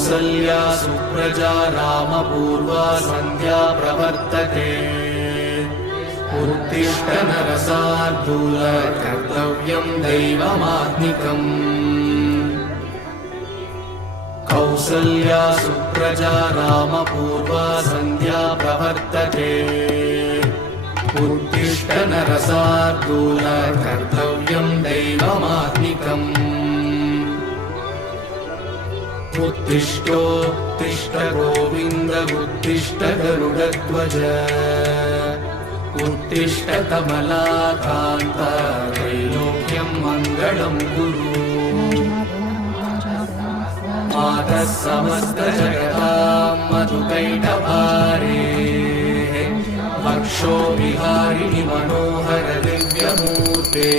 कौसल्या सुप्रजा रामपूर्वा सन्ध्या प्रवर्तते उत्तिष्ठ नरशार्दूल कर्तव्यं दैवमात्मिकम् कौसल्या सुप्रजा रामपूर्वा सन्ध्या प्रवर्तते उत्तिष्ठ नरशार्दूल कर्तव्यं दैवमात्मिकम् उत्तिष्ठोत्तिष्ठ गोविन्द उत्तिष्ठ गरुडध्वज उत्तिष्ठ कमलाकान्त त्रैलोक्यं मङ्गलं कुरु मातः समस्तजगतां मधुकैटभारे वक्षो विहारिणि मनोहर दिव्यमूर्ते